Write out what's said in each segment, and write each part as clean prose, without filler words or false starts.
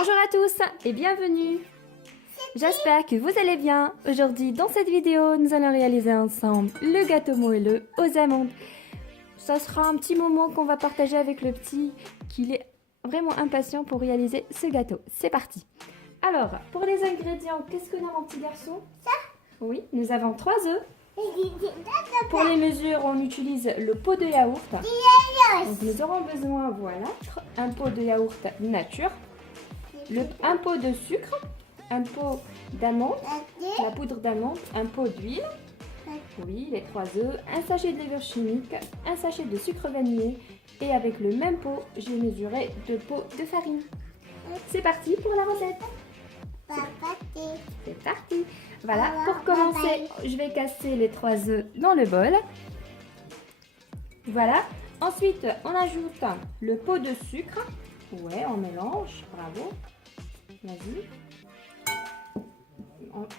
Bonjour à tous et bienvenue. J'espère que vous allez bien. Aujourd'hui, dans cette vidéo, nous allons réaliser ensemble le gâteau moelleux aux amandes. Ça sera un petit moment qu'on va partager avec le petit, qui est vraiment impatient pour réaliser ce gâteau. C'est parti. Alors, pour les ingrédients, qu'est-ce qu'on a mon petit garçon? Ça? Oui, nous avons 3 œufs. Pour les mesures, on utilise le pot de yaourt. Donc, nous aurons besoin, voilà, un pot de yaourt nature, un pot de sucre, un pot d'amande, la poudre d'amande, un pot d'huile, oui, les 3 œufs, un sachet de levure chimique, un sachet de sucre vanillé et avec le même pot, j'ai mesuré 2 pots de farine. C'est parti pour la recette. C'est parti. Voilà, pour commencer, je vais casser les 3 œufs dans le bol. Voilà. Ensuite, on ajoute le pot de sucre. Ouais, on mélange. Bravo. Vas-y.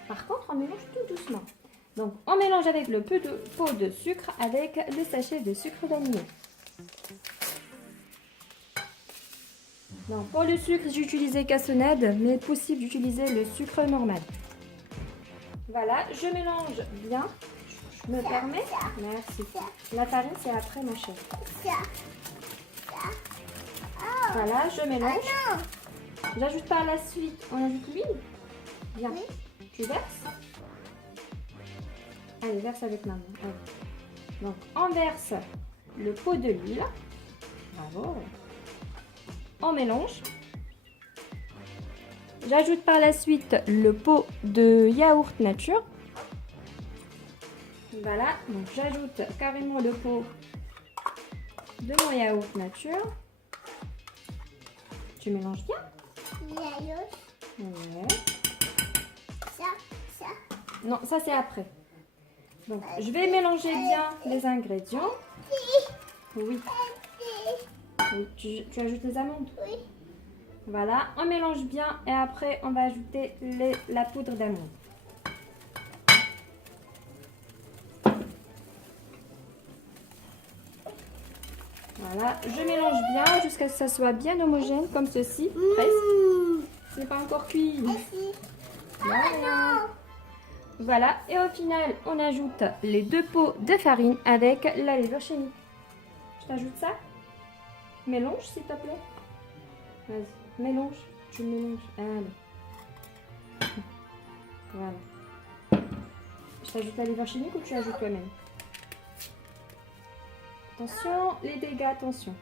Par contre, on mélange tout doucement. Donc, on mélange avec le pot de sucre avec le sachet de sucre vanillé. Non, pour le sucre, j'ai utilisé cassonade, mais possible d'utiliser le sucre normal. Voilà, je mélange bien. Je me permets? Merci. La farine, c'est après, ma chérie. Voilà, je mélange. J'ajoute par la suite, on ajoute l'huile. Bien. Tu verses. Allez, verse avec maman. Allez. Donc, on verse le pot de l'huile. Bravo. On mélange. J'ajoute par la suite le pot de yaourt nature. Voilà, donc j'ajoute carrément le pot de mon yaourt nature. Tu mélanges bien. Ouais. Ça. Non, ça c'est après. Donc, je vais mélanger bien les ingrédients. Oui. Oui, tu ajoutes les amandes? Oui. Voilà, on mélange bien et après on va ajouter la poudre d'amande. Voilà, je mélange bien jusqu'à ce que ça soit bien homogène comme ceci, presque. Ce n'est pas encore cuit. Voilà. Voilà, et au final, on ajoute les 2 pots de farine avec la levure chimique. Je t'ajoute ça? Mélange s'il te plaît. Vas-y, mélange. Tu mélanges. Allez. Voilà. Je t'ajoute la levure chimique ou tu ajoutes toi-même? Attention, les dégâts, attention.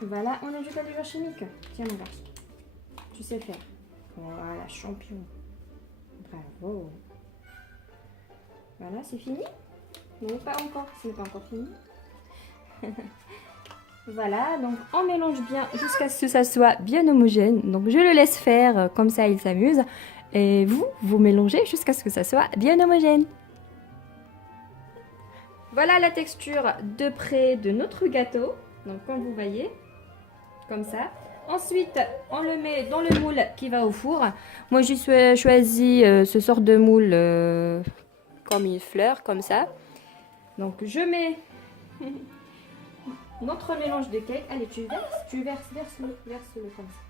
Voilà, on ajoute la levure chimique. Tiens mon garçon. Tu sais faire. Voilà, champion. Bravo. Voilà, c'est fini? Non, pas encore. Ce n'est pas encore fini. Voilà, donc on mélange bien jusqu'à ce que ça soit bien homogène. Donc je le laisse faire, comme ça il s'amuse. Et vous mélangez jusqu'à ce que ça soit bien homogène. Voilà la texture de près de notre gâteau. Donc comme vous voyez, comme ça. Ensuite, on le met dans le moule qui va au four. Moi j'ai choisi ce sort de moule comme une fleur, comme ça. Donc je mets notre mélange de cake. Allez, verse-le comme ça.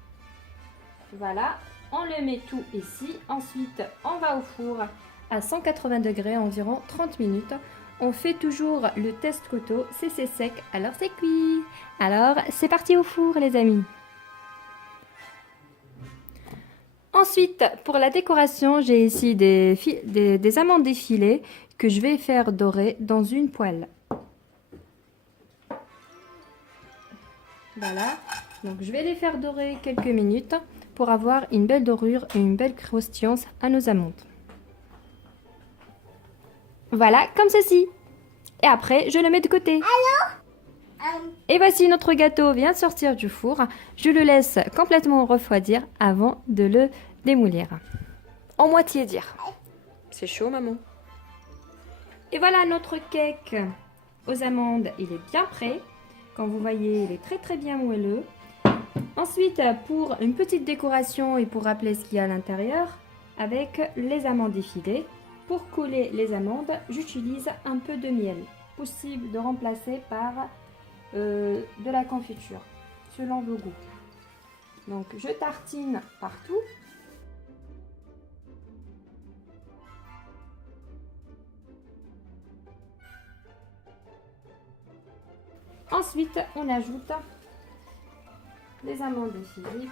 Voilà, on le met tout ici. Ensuite, on va au four à 180 degrés environ 30 minutes. On fait toujours le test couteau. C'est sec, alors c'est cuit. Alors, c'est parti au four, les amis. Ensuite, pour la décoration, j'ai ici des amandes défilées que je vais faire dorer dans une poêle. Voilà, donc je vais les faire dorer quelques minutes pour avoir une belle dorure et une belle croustillance à nos amandes. Voilà, comme ceci. Et après, je le mets de côté. Et voici notre gâteau vient de sortir du four. Je le laisse complètement refroidir avant de le démoulir. En moitié dire. C'est chaud, maman. Et voilà notre cake aux amandes. Il est bien prêt. Comme vous voyez, il est très bien moelleux. Ensuite, pour une petite décoration et pour rappeler ce qu'il y a à l'intérieur, avec les amandes effilées, pour coller les amandes, j'utilise un peu de miel. Possible de remplacer par de la confiture, selon vos goûts. Donc je tartine partout. Ensuite, on ajoute des amandes de Philippe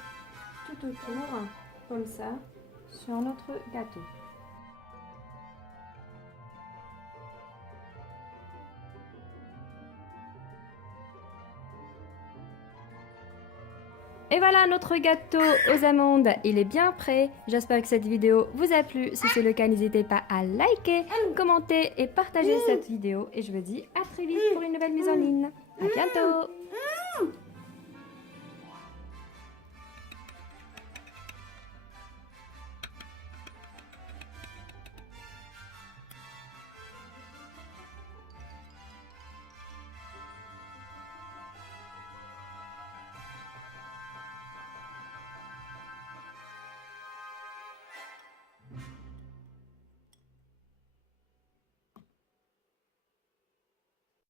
tout autour, comme ça, sur notre gâteau. Et voilà, notre gâteau aux amandes, il est bien prêt. J'espère que cette vidéo vous a plu. Si c'est le cas, n'hésitez pas à liker, commenter et partager cette vidéo. Et je vous dis à très vite pour une nouvelle mise en ligne. À bientôt!